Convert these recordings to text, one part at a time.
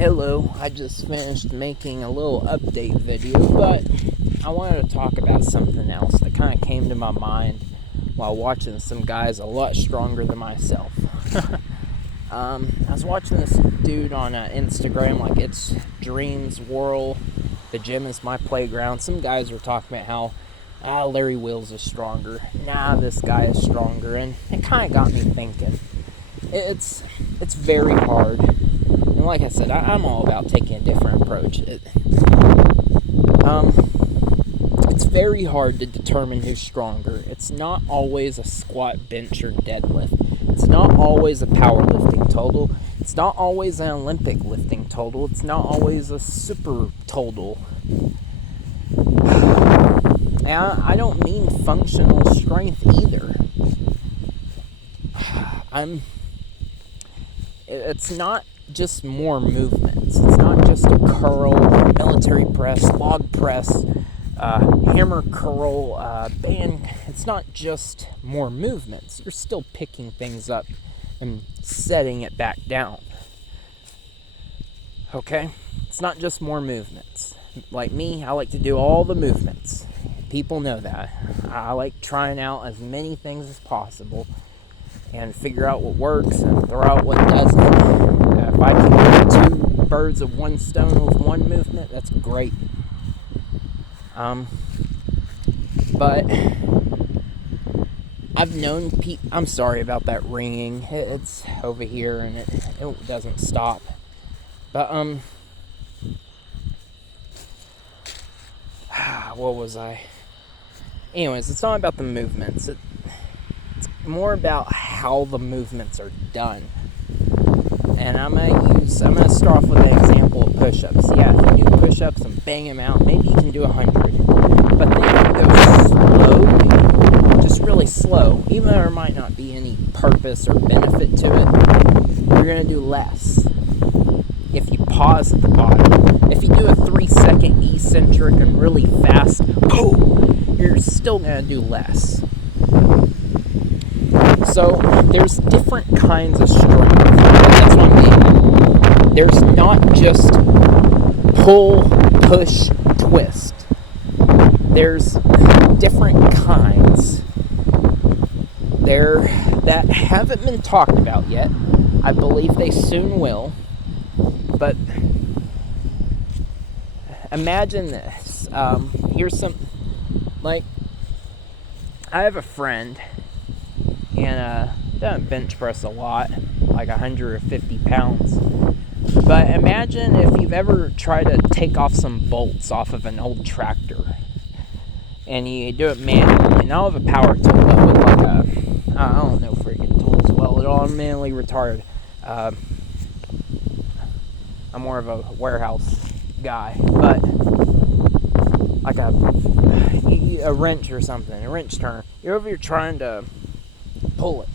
Hello, I just finished making a little update video, but I wanted to talk about something else that kind of came to my mind while watching some guys a lot stronger than myself. I was watching this dude on Instagram, like it's Dreams Whirl, the gym is my playground. Some guys were talking about how Larry Wheels is stronger, this guy is stronger, and it kind of got me thinking. It's very hard. And like I said, I'm all about taking a different approach. It's very hard to determine who's stronger. It's not always a squat, bench, or deadlift. It's not always a powerlifting total. It's not always an Olympic lifting total. It's not always a super total. And I don't mean functional strength either. It's not just more movements. It's not just a curl, military press, log press, hammer curl, band. It's not just more movements. You're still picking things up and setting it back down. Okay? It's not just more movements. Like me, I like to do all the movements. People know that. I like trying out as many things as possible and figure out what works and throw out what doesn't. If I can get two birds of one stone with one movement, that's great. But I've known people. I'm sorry about that ringing. It's over here and it doesn't stop. But what was I? Anyways, it's not about the movements. It's more about how the movements are done. And I'm gonna start off with an example of push-ups. Yeah, if you do push-ups and bang them out, maybe you can do 100. But then if you go slowly, just really slow, even though there might not be any purpose or benefit to it, you're gonna do less. If you pause at the bottom, if you do a 3-second eccentric and really fast, you're still gonna do less. So there's different kinds of strength. That's what I'm getting. There's not just pull, push, twist. There's different kinds there that haven't been talked about yet. I believe they soon will. But imagine this. Here's some, like, I have a friend, and doesn't bench press a lot, like 150 pounds. But imagine if you've ever tried to take off some bolts off of an old tractor, and you do it manually. And I don't have a power tool, but with like I don't know freaking tools well at all. I'm mentally retarded. I'm more of a warehouse guy, but like a wrench or something, a wrench turner. You're over here trying to pull it.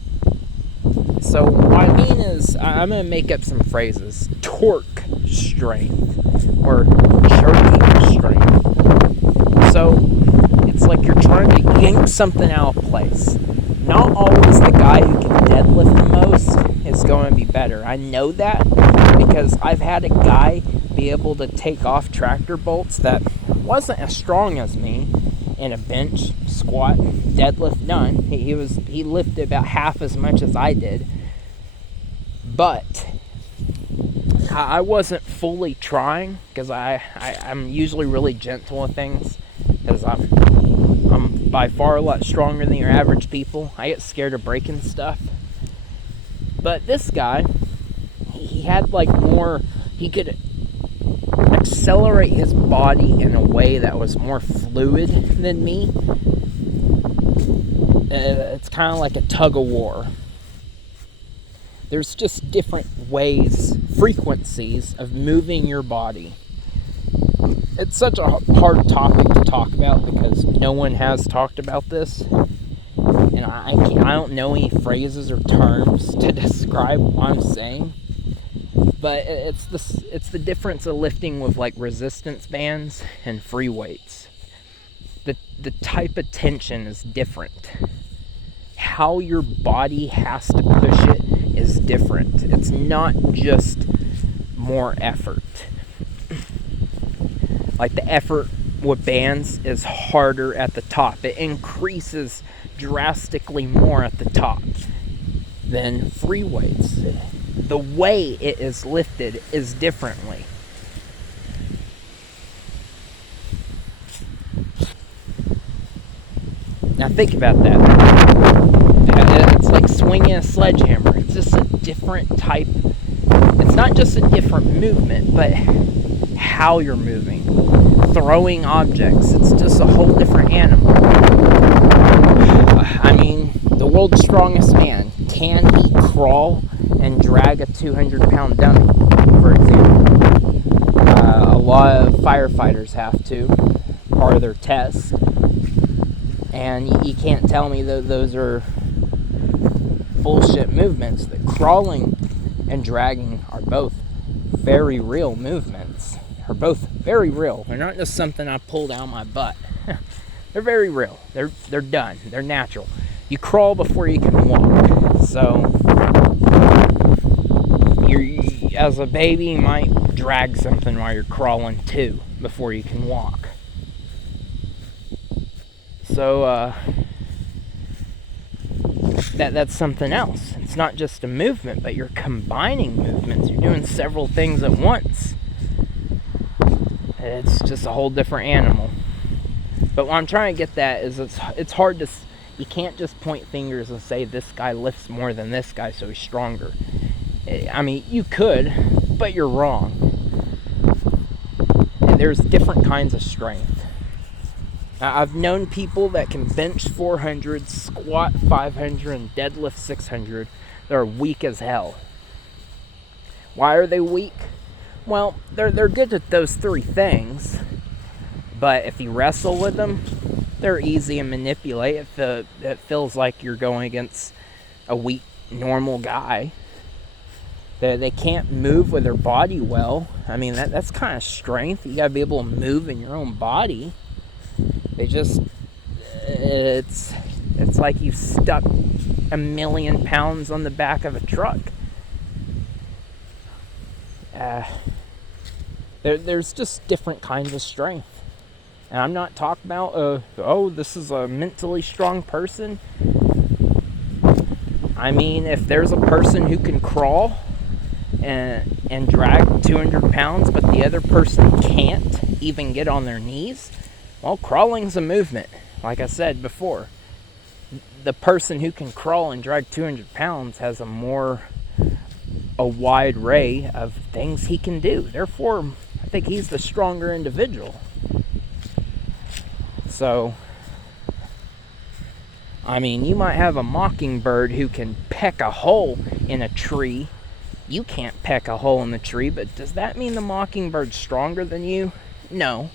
So what I mean is, I'm going to make up some phrases. Torque strength or jerking strength. So it's like you're trying to yank something out of place. Not always the guy who can deadlift the most is going to be better. I know that because I've had a guy be able to take off tractor bolts that wasn't as strong as me in a bench, squat, deadlift, none. He lifted about half as much as I did. But I wasn't fully trying because I'm usually really gentle with things because I'm by far a lot stronger than your average people. I get scared of breaking stuff. But this guy, he had like more, he could accelerate his body in a way that was more fluid than me. It's kind of like a tug of war. There's just different ways, frequencies of moving your body. It's such a hard topic to talk about because no one has talked about this. And I don't know any phrases or terms to describe what I'm saying. But it's the difference of lifting with like resistance bands and free weights. The type of tension is different. How your body has to push it is different. It's not just more effort. Like the effort with bands is harder at the top. It increases drastically more at the top than free weights. The way it is lifted is differently. Now think about that. It's like swinging a sledgehammer. It's just a different type. It's not just a different movement, but how you're moving. Throwing objects. It's just a whole different animal. I mean, the world's strongest man. Can he crawl and drag a 200-pound dummy, for example? A lot of firefighters have to, part of their test. And you can't tell me that those are bullshit movements. That crawling and dragging are both very real movements. Are both very real. They're not just something I pulled out of my butt. They're very real. They're done. They're natural. You crawl before you can walk. So, as a baby, you might drag something while you're crawling too before you can walk. So, that's something else. It's not just a movement, but you're combining movements. You're doing several things at once. It's just a whole different animal. But what I'm trying to get at is it's hard to... You can't just point fingers and say this guy lifts more than this guy, so he's stronger. I mean, you could, but you're wrong. There's different kinds of strength. Now, I've known people that can bench 400, squat 500, and deadlift 600. They're weak as hell. Why are they weak? Well, they're good at those three things, but if you wrestle with them, they're easy to manipulate. It feels like you're going against a weak, normal guy. They can't move with their body well. I mean, that's kind of strength. You gotta be able to move in your own body. It's like you've stuck 1,000,000 pounds on the back of a truck. There's just different kinds of strength. And I'm not talking about, this is a mentally strong person. I mean, if there's a person who can crawl and drag 200 pounds, but the other person can't even get on their knees, well, crawling's a movement. Like I said before, the person who can crawl and drag 200 pounds has a wide array of things he can do. Therefore, I think he's the stronger individual. So, I mean, you might have a mockingbird who can peck a hole in a tree. You can't peck a hole in the tree, but does that mean the mockingbird's stronger than you? No.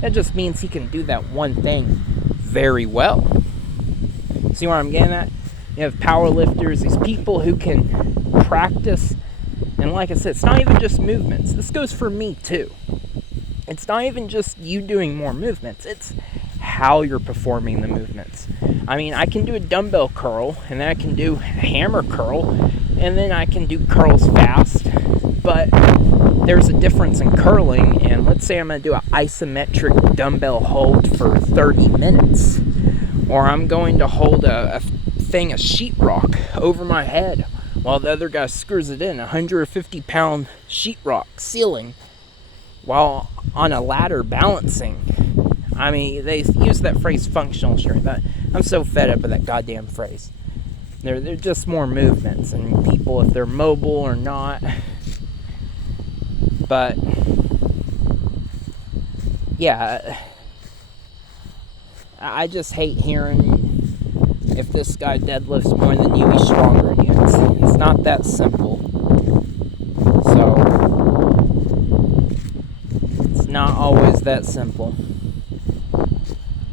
That just means he can do that one thing very well. See what I'm getting at? You have power lifters, these people who can practice. And like I said, it's not even just movements. This goes for me too. It's not even just you doing more movements. It's how you're performing the movements. I mean, I can do a dumbbell curl, and then I can do a hammer curl, and then I can do curls fast. But there's a difference in curling, and let's say I'm going to do an isometric dumbbell hold for 30 minutes. Or I'm going to hold a thing of sheetrock over my head while the other guy screws it in, a 150-pound sheetrock ceiling while on a ladder balancing. I mean, they use that phrase functional strength. I'm so fed up with that goddamn phrase. They're just more movements, and people, if they're mobile or not. But yeah, I just hate hearing if this guy deadlifts more than you, he's stronger than you. It's not that simple. So it's not always that simple.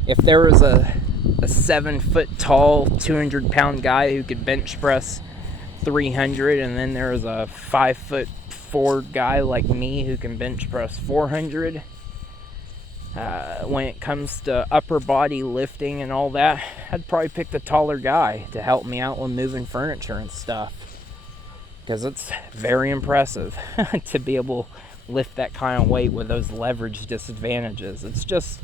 If there was a 7-foot tall, 200-pound guy who could bench press 300, and then there was a 5'4" guy like me who can bench press 400, when it comes to upper body lifting and all that, I'd probably pick the taller guy to help me out with moving furniture and stuff. because it's very impressive to be able to lift that kind of weight with those leverage disadvantages. It's just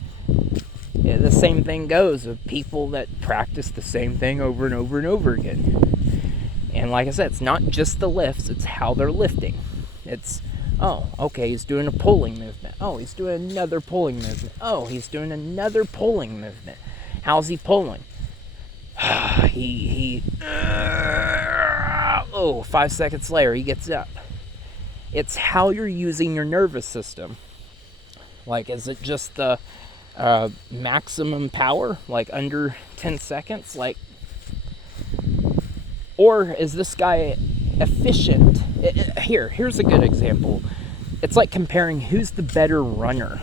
the same thing goes with people that practice the same thing over and over and over again. And like I said, it's not just the lifts, it's how they're lifting. It's, oh, okay, he's doing a pulling movement. Oh, he's doing another pulling movement. Oh, he's doing another pulling movement. How's he pulling? Oh, 5 seconds later, he gets up. It's how you're using your nervous system. Like, is it just the maximum power, like under 10 seconds? Like, or is this guy efficient? Here's a good example. It's like comparing who's the better runner.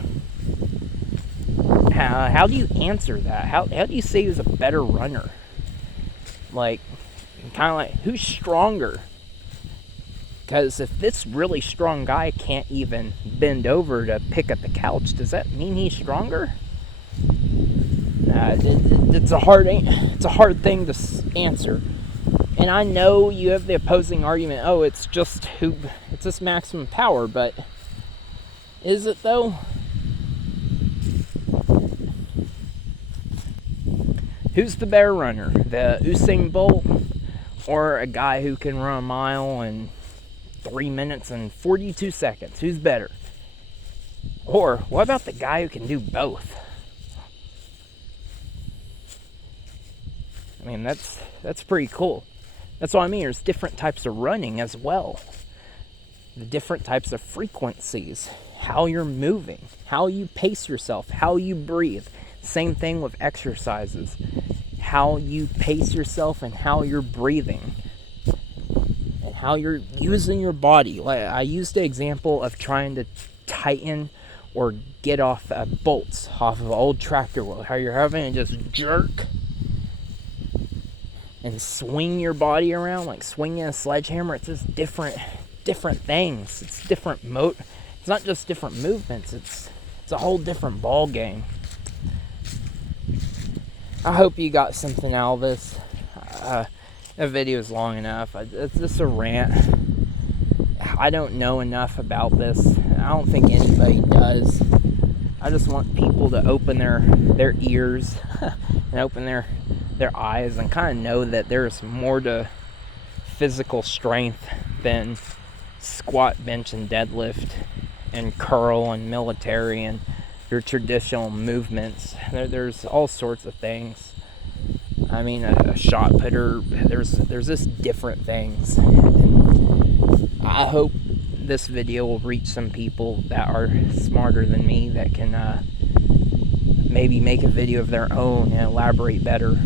How do you answer that? How do you say who's a better runner? Like, kind of like, who's stronger? Because if this really strong guy can't even bend over to pick up the couch, does that mean he's stronger? It's a hard thing to answer. And I know you have the opposing argument, oh, it's just maximum power, but is it though? Who's the better runner? The Usain Bolt or a guy who can run a mile in 3 minutes and 42 seconds? Who's better? Or what about the guy who can do both? I mean, that's pretty cool. That's what I mean. There's different types of running as well. The different types of frequencies, how you're moving, how you pace yourself, how you breathe. Same thing with exercises. How you pace yourself and how you're breathing. And how you're using your body. Like I used the example of trying to tighten or get off bolts off of an old tractor wheel. How you're having to just jerk and swing your body around like swinging a sledgehammer. It's just different things. It's different It's not just different movements. It's a whole different ball game. I hope you got something out of this. The video is long enough. It's just a rant. I don't know enough about this. I don't think anybody does. I just want people to open their ears and open their eyes and kind of know that there's more to physical strength than squat, bench, and deadlift and curl and military and your traditional movements. There's all sorts of things. I mean, a shot putter, there's just different things. And I hope this video will reach some people that are smarter than me that can maybe make a video of their own and elaborate better.